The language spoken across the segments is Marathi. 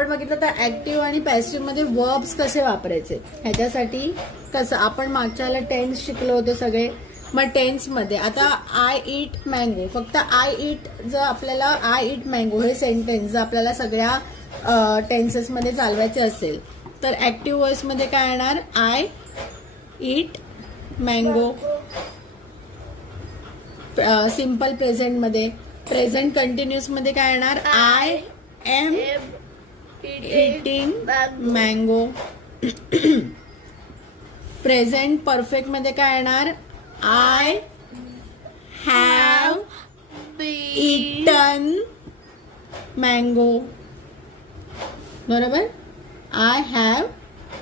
आपण बघितलं तर ऍक्टिव्ह आणि पॅसिव्ह मध्ये वर्ब्स कसे वापरायचे ह्याच्यासाठी कसं आपण मागच्याला टेन्स शिकलो होतो सगळे. मग टेन्स मध्ये आता आय ईट मँगो, फक्त आय ईट जर आपल्याला आय ईट मँगो हे सेंटेन्स जर आपल्याला सगळ्या टेन्सेस मध्ये चालवायचे असेल तर ऍक्टिव्ह व्हॉइस मध्ये काय येणार I eat mango. Simple present मध्ये प्रेझेंट कंटिन्युअस मध्ये काय येणार I am eating mango. Present perfect मध्ये काय येणार आय हॅव ईटन मँगो. बरोबर, आय हॅव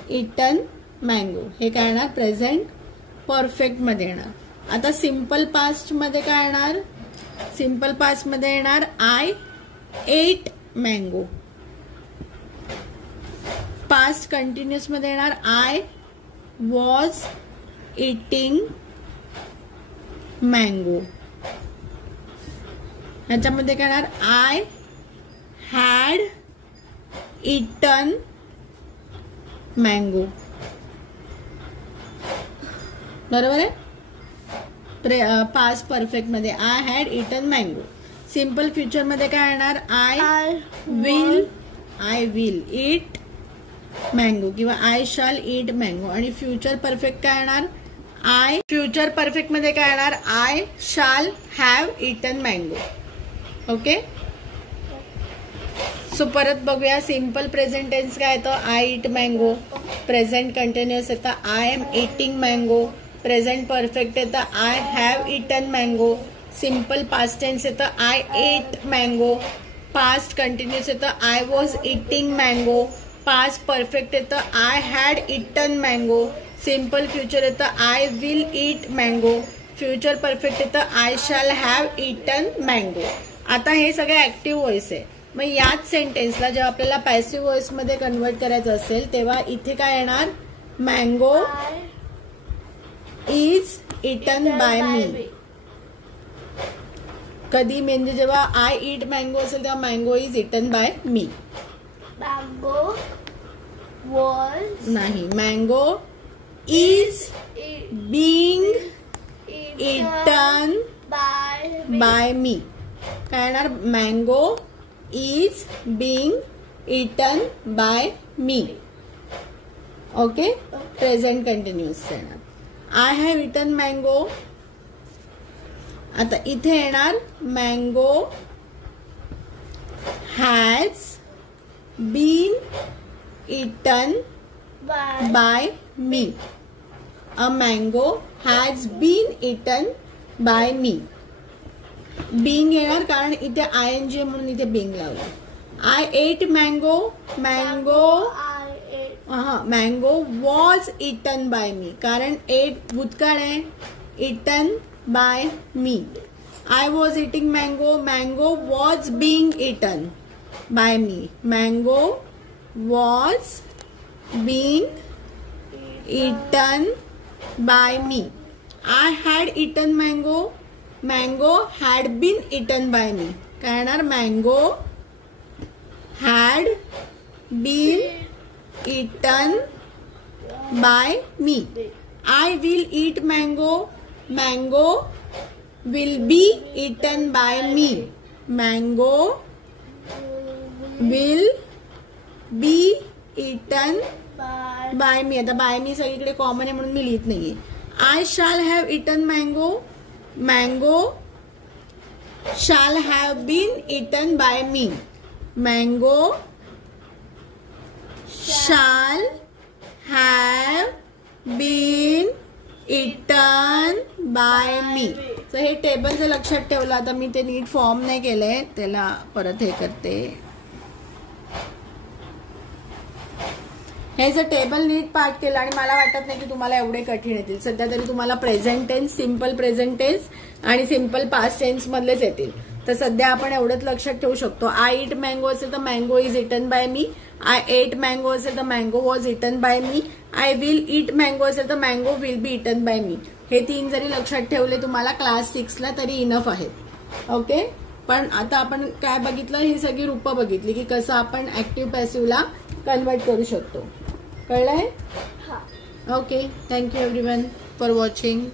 ईटन मँगो हे काय येणार प्रेझेंट परफेक्ट मध्ये येणार. आता सिंपल पास्ट मध्ये काय येणार, सिंपल पास्ट मध्ये येणार I ate mango. Past continuous मध्ये येणार आय वॉज ईटिंग मँगो. ह्याच्यामध्ये काय येणार आय हॅड ईटन मँगो. बरोबर आहे. पास्ट परफेक्ट मध्ये I had eaten mango. Simple future मध्ये काय येणार आय विल ईट मँगो किंवा आय शाल ईट मँगो. आणि फ्युचर परफेक्ट काय येणार आय, फ्युचर परफेक्ट मध्ये काय येणार I shall have eaten mango. Okay, so परत बघूया. सिंपल प्रेझेंट टेन्स काय येतं I eat mango. Present continuous येतं I am eating mango. Present perfect येतं I have eaten mango. Simple past tense येतं I ate mango. Past continuous येतं I was eating mango. Past perfect येतं I had eaten mango. Simple future येतं I will eat mango. Future perfect येतं I shall have eaten mango. आता हे सगळे ऍक्टिव्ह व्हॉइस आहे. मग याच सेंटेन्सला जेव्हा आपल्याला पॅसिव्ह व्हॉइस मध्ये कन्वर्ट करायचं असेल तेव्हा इथे काय येणार mango is eaten by me. कधी म्हणजे जेव्हा आय ईट मँगो असेल तेव्हा mango is eaten by me. Mango was नाही, mango is being eaten by me. काय येणार mango is being eaten by me. Okay, present continuous येणार आय हॅव ईटन मँगो. आता इथे येणार mango has been eaten by me. A mango has been eaten by me. Being येणार कारण इथे आय एन जी म्हणून इथे बीइंग लावलं. I ate mango. Mango was eaten by me कारण एट भूतकाळ आहे. Eaten by me. I was eating mango. Mango was being eaten by me. Mango was being eaten by me. I had eaten mango. Mango had been eaten by me. काय येणार mango had been eaten by me. I will eat mango. Mango will be eaten by me. Mango will be eaten by me. आता बाय मी सगळीकडे कॉमन आहे म्हणून मी लिहित नाहीये. I shall have eaten mango. Mango shall have been eaten by me. Mango shall have been eaten by me. तर हे टेबल जर लक्षात ठेवलं, आता मी ते नीट फॉर्म नाही केलंय, त्याला परत हे करते. हे जर टेबल नीट पाठ केलं आणि मला वाटत नाही की तुम्हाला एवढे कठीण येतील. सध्या तरी तुम्हाला present tense, simple present tense आणि सिंपल पास्ट टेन्स मधलेच येतील. तर सध्या आपण एवढंच लक्षात ठेवू शकतो. आय ईट मँगो असेल तर mango is eaten by me. I ate mango असेल तर mango was eaten by me. I will eat mango असेल तर mango will be eaten by me. हे तीन जरी लक्षात ठेवले तुम्हाला क्लास 6 ला तरी इनफ आहेत. ओके. पण आता आपण काय बघितलं, ही सगळी रूपं बघितली की कसं आपण ऍक्टिव्ह पॅसिव्हला कन्वर्ट करू शकतो. कळलंय? हा. Okay, thank you everyone for watching.